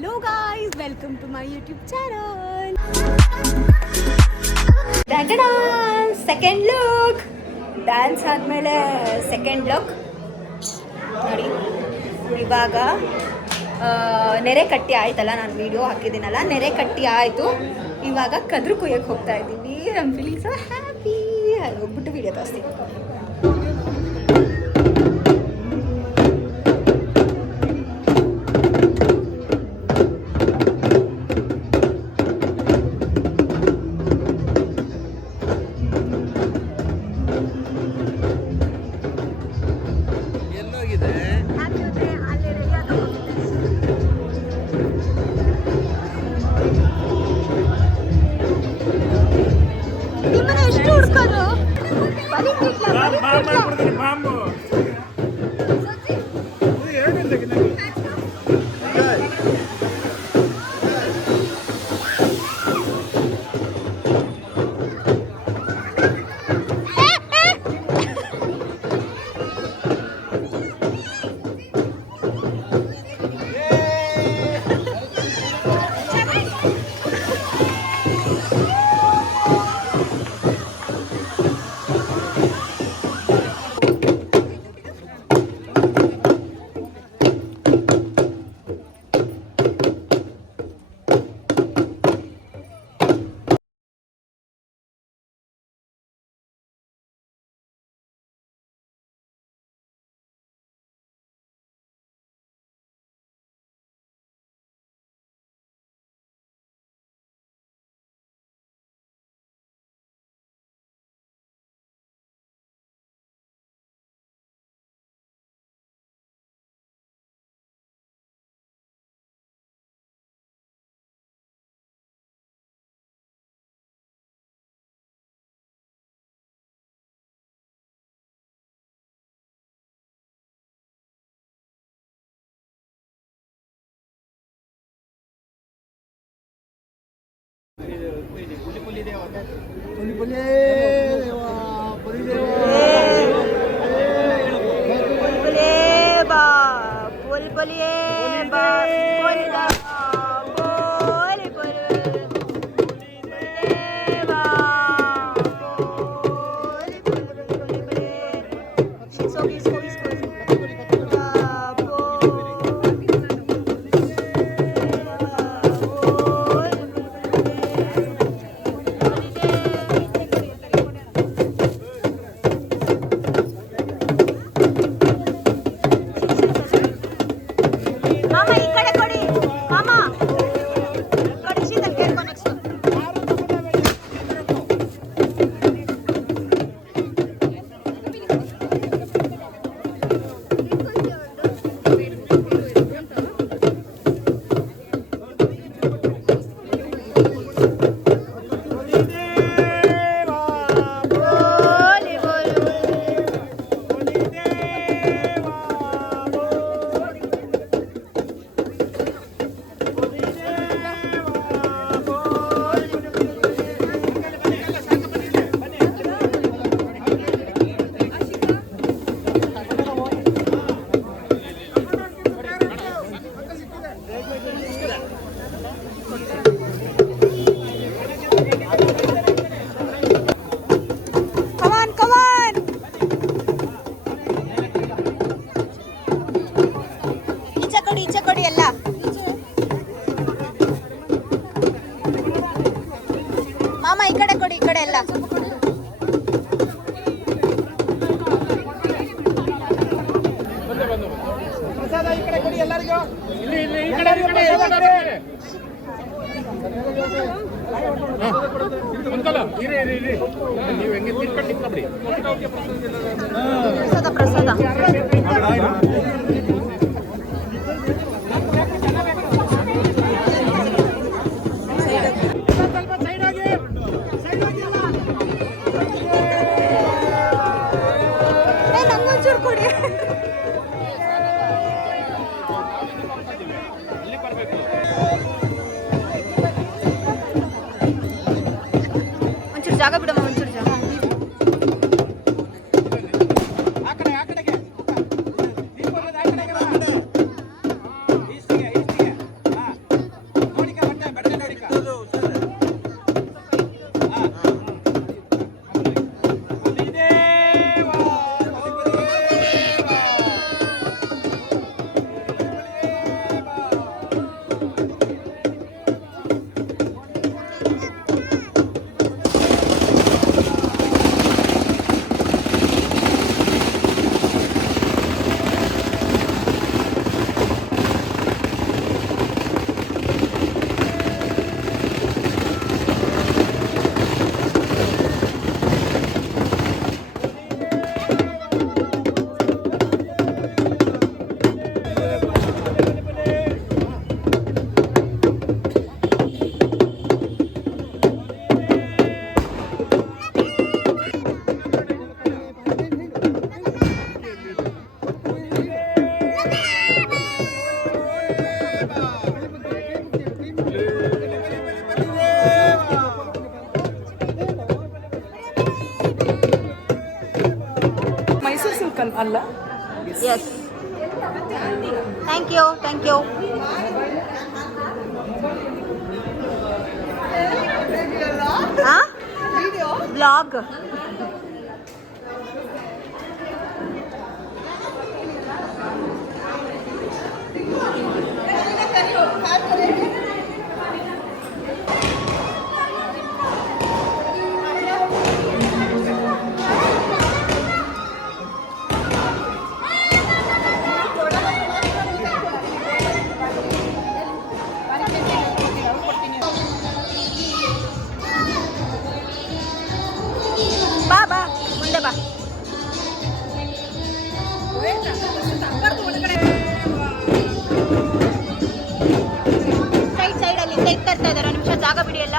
Hello guys, welcome to my YouTube channel. Second look dance ಆದಮೇಲೆ second look ನೋಡಿ. ಇವಾಗ ನೆರೆ ಕಟ್ಟಿ ಆಯ್ತಲ್ಲ, ನಾನು ವಿಡಿಯೋ ಹಾಕಿದ್ದೀನಲ್ಲ, ನೆರೆ ಕಟ್ಟಿ ಆಯಿತು. ಇವಾಗ ಕದ್ರು ಕುಯ್ಯಕ್ಕೆ ಹೋಗ್ತಾ ಇದ್ದೀವಿ. I am feeling so happy. ಅಲ್ಲಿ ಹೋಗ್ಬಿಟ್ಟು ವಿಡಿಯೋ ತೋರಿಸ್ತೀನಿ. ಪ್ರಸಾದ ನಂಗೊಂಚೂರು ಕೊಡಿ. ಒಂಚೂರು ಜಾಗ ಬಿಡಮ್ಮ, ಒಂಚೂರು ಜಾಗ. ಅಲ್ಲ ಎಸ್ ಥ್ಯಾಂಕ್ ಯು ಬ್ಲಾಗ್ ಬಾ ಮುಂದೆ ಬಾ. ಸೈಡ್ ಅಲ್ಲಿಂದ ಇರ್ತಾ ಇದ್ದಾರೆ ನಿಮಿಷ ಜಾಗ ಬಿಡಿ ಎಲ್ಲ.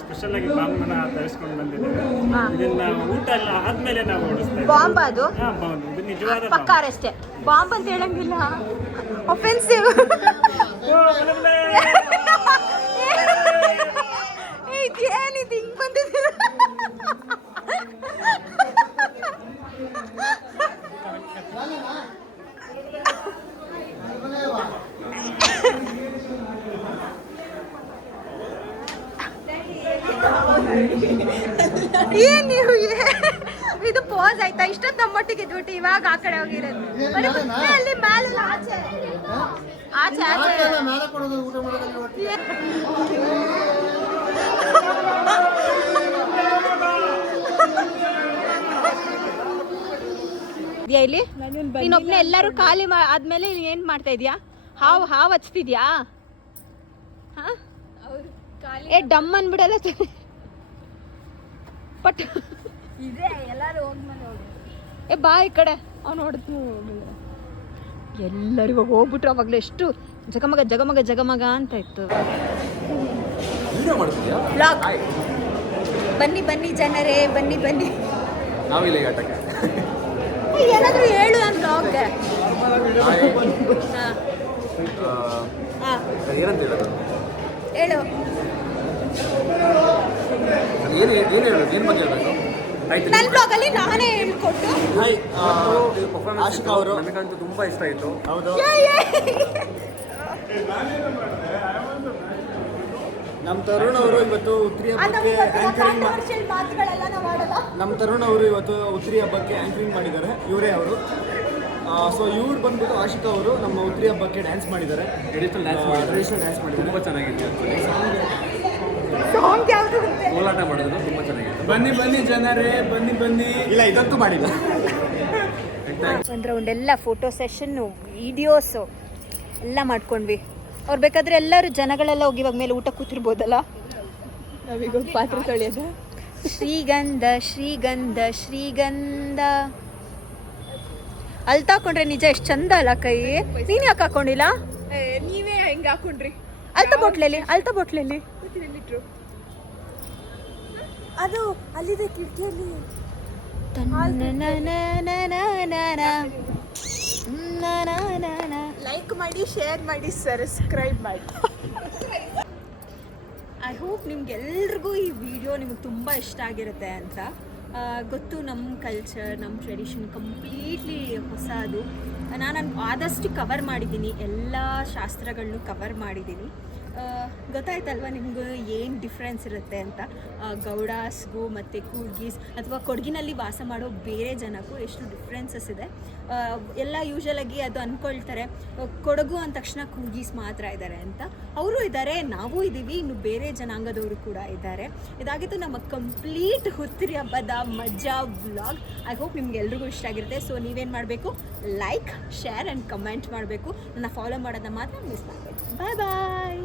ಸ್ಪೆಷಲ್ ಆಗಿ ಬಾಂಬ್ನ ತರಿಸ್ಕೊಂಡು ಬಂದಿದ್ದೇವೆ. ಇದನ್ನ ಊಟ ಎಲ್ಲ ಆದ್ಮೇಲೆ ನಾವು ಓಡಿಸ್ತೇವೆ. ಬಾಂಬ್ ಅದು ಇದು ನಿಜವಾದ ಪಕ್ಕಾ ಅಷ್ಟೇ. ಬಾಂಬ್ ಅಂತ ಹೇಳಂಗಿಲ್ಲ, ಒಫೆನ್ಸಿವ್. ಏನಿದು ಹಿಂಗ್ ಬಂದಿದ್ದೀರ? ಏನ್ ನೀವು ಇದು ಪೋಸ್ ಆಯ್ತಾ? ಇಷ್ಟೊತ್ತು ನಮ್ಮೊಟ್ಟಿಗೆ ಇದ್ಬಿಟ್ಟು ಇವಾಗ ಆ ಕಡೆ ಹೋಗಿರೋದು. ಅಲ್ಲಿ ಮೇಲೆ ಆಚೆ ಆಚೆ ಆಚೆ ಇಲ್ಲಿ ನೀನೊಬ್ನೇ ಎಲ್ಲರೂ ಖಾಲಿ ಆದ್ಮೇಲೆ ಏನ್ ಮಾಡ್ತಾ ಇದೀಯಾ? ಹಾವು ಹಚ್ತಿದ್ಯಾ? ಏ ಡಮ್ ಅನ್ಬಿಡಲ್ಲ ಪಟ್ ಇದೆ ಎಲ್ಲರೂ ಹೋದ್ಮೇಲೆ ಹೋಗಿ. ಏ ಬಾ ಈ ಕಡೆ ಅವ್ನು ನೋಡ್ತು. ಎಲ್ಲರೂ ಇವಾಗ ಹೋಗ್ಬಿಟ್ರು. ಅವಾಗಲೇ ಎಷ್ಟು ಜಗಮಗ ಜಗಮಗ ಜಗಮಗ ಅಂತ ಇತ್ತು. ವ್ಲಾಗ್. ಬನ್ನಿ ಬನ್ನಿ ಜನರೇ, ಬನ್ನಿ ಬನ್ನಿ. ನಾವಿಲ್ಲ ಈಗ ಆಟಕ್ಕೆ. ಏನಾದರೂ ಹೇಳು ನನ್ನ ಬ್ಲಾಗ್ಗೆ. ಏನಂತ ಹೇಳೋದು? ಹೇಳು. ಏನು ಹೇಳೋದು? ಏನು ಬಗ್ಗೆ ಹೇಳಬೇಕು? ಆಯ್ತು, ನನ್ನ ಬ್ಲಾಗಲ್ಲಿ ನಾನೇ ಹೇಳ್ಕೊಟ್ಟು. ಆಶಿಕಾ ಅವರು ನನಗಂತೂ ತುಂಬ ಇಷ್ಟ ಆಯಿತು. ಹೌದು, ನಮ್ಮ ತರುಣ್ ಅವರು ಇವತ್ತು ಉತ್ರಿ ಹಬ್ಬಕ್ಕೆ ಆ್ಯಂಕರಿಂಗ್ ನಮ್ಮ ತರುಣ್ ಅವರು ಇವತ್ತು ಉತ್ರಿ ಹಬ್ಬಕ್ಕೆ ಆ್ಯಂಕರಿಂಗ್ ಮಾಡಿದ್ದಾರೆ. ಇವರೇ ಅವರು. ಸೊ ಇವ್ರು ಬಂದ್ಬಿಟ್ಟು ಆಶಿಕಾ ಅವರು ನಮ್ಮ ಉತ್ರಿ ಹಬ್ಬಕ್ಕೆ ಡ್ಯಾನ್ಸ್ ಮಾಡಿದ್ದಾರೆ. ಟ್ರೆಡಿಷನಲ್ ಡ್ಯಾನ್ಸ್ ಮಾಡಿದ್ದಾರೆ. ತುಂಬ ಚೆನ್ನಾಗಿತ್ತು. ಸಾಂಗ್ ಯಾವುದು? ಕೋಲಾಟ ಮಾಡಿದ್ರು, ತುಂಬ ಚೆನ್ನಾಗಿತ್ತು. ಬನ್ನಿ ಬನ್ನಿ ಜನರೇ, ಬನ್ನಿ ಬನ್ನಿ. ಇಲ್ಲ, ಇದಂತೂ ಮಾಡಿಲ್ಲ. ಒಂದು ರೌಂಡ್ ಎಲ್ಲ ಫೋಟೋ ಸೆಷನ್ನು, ವೀಡಿಯೋಸು ಎಲ್ಲ ಮಾಡ್ಕೊಂಡ್ವಿ. ಅವ್ರು ಬೇಕಾದ್ರೆ ಎಲ್ಲರೂ ಜನಗಳೆಲ್ಲ ಹೋಗಿ ಇವಾಗ ಮೇಲೆ ಊಟ ಕೂತಿರ್ಬೋದಲ್ಲ. ನಾವೀಗ ಪಾತ್ರೆ ತೊಳೆಯೋದು. ಶ್ರೀಗಂಧ ಶ್ರೀಗಂಧ ಶ್ರೀಗಂಧ ಅಲ್ಲಿ ತಾಕೊಂಡ್ರೆ ನಿಜ ಎಷ್ಟು ಚಂದ ಅಲ್ಲ ಕೈ. ನೀನು ಯಾಕೆ ಹಾಕೊಂಡಿಲ್ಲ? ನೀವೇ ಹೆಂಗೆ ಹಾಕೊಂಡ್ರಿ? ಅಲ್ತ ಬೊಟ್ಲಲ್ಲಿ ಇಟ್ರು ಅದು ಅಲ್ಲಿದೆ ಕಿಟಕಿಯಲ್ಲಿ. ಲೈಕ್ ಮಾಡಿ, ಶೇರ್ ಮಾಡಿ, ಸಬ್ಸ್ಕ್ರೈಬ್ ಮಾಡಿ. ಐ ಹೋಪ್ ನಿಮ್ಗೆಲ್ರಿಗೂ ಈ ವಿಡಿಯೋ ನಿಮಗೆ ತುಂಬ ಇಷ್ಟ ಆಗಿರುತ್ತೆ ಅಂತ. ಗೊತ್ತು, ನಮ್ಮ ಕಲ್ಚರ್, ನಮ್ಮ ಟ್ರೆಡಿಷನ್ ಕಂಪ್ಲೀಟ್ಲಿ ಹೊಸದು. ನಾನು ಆದಷ್ಟು ಕವರ್ ಮಾಡಿದ್ದೀನಿ, ಎಲ್ಲ ಶಾಸ್ತ್ರಗಳನ್ನೂ ಕವರ್ ಮಾಡಿದ್ದೀನಿ. ಗೊತ್ತಾಯ್ತಲ್ವ ನಿಮಗೂ ಏನು ಡಿಫ್ರೆನ್ಸ್ ಇರುತ್ತೆ ಅಂತ. ಗೌಡಾಸ್ಗೂ ಮತ್ತು ಕೂರ್ಗೀಸ್ ಅಥವಾ ಕೊಡಗಿನಲ್ಲಿ ವಾಸ ಮಾಡೋ ಬೇರೆ ಜನಕ್ಕೂ ಎಷ್ಟು ಡಿಫ್ರೆನ್ಸಸ್ ಇದೆ. ಎಲ್ಲ ಯೂಶಲಾಗಿ ಅದು ಅಂದ್ಕೊಳ್ತಾರೆ ಕೊಡಗು ಅಂದ ತಕ್ಷಣ ಕೂರ್ಗೀಸ್ ಮಾತ್ರ ಇದ್ದಾರೆ ಅಂತ. ಅವರು ಇದ್ದಾರೆ, ನಾವು ಇದ್ದೀವಿ, ಇನ್ನು ಬೇರೆ ಜನಾಂಗದವರು ಕೂಡ ಇದ್ದಾರೆ. ಇದಾಗಿತ್ತು ನಮ್ಮ ಕಂಪ್ಲೀಟ್ ಹುತ್ತರಿ ಹಬ್ಬದ ಮಜಾ ವ್ಲಾಗ್. ಐ ಹೋಪ್ ನಿಮ್ಗೆ ಎಲ್ರಿಗೂ ಇಷ್ಟ ಆಗಿರುತ್ತೆ. ಸೊ ನೀವೇನು ಮಾಡಬೇಕು? ಲೈಕ್, ಶೇರ್ ಆ್ಯಂಡ್ ಕಮೆಂಟ್ ಮಾಡಬೇಕು. ನನ್ನ ಫಾಲೋ ಮಾಡೋದನ್ನ ಮಾತ್ರ ಮಿಸ್ ಮಾಡಬೇಕು. ಬಾಯ್ ಬಾಯ್.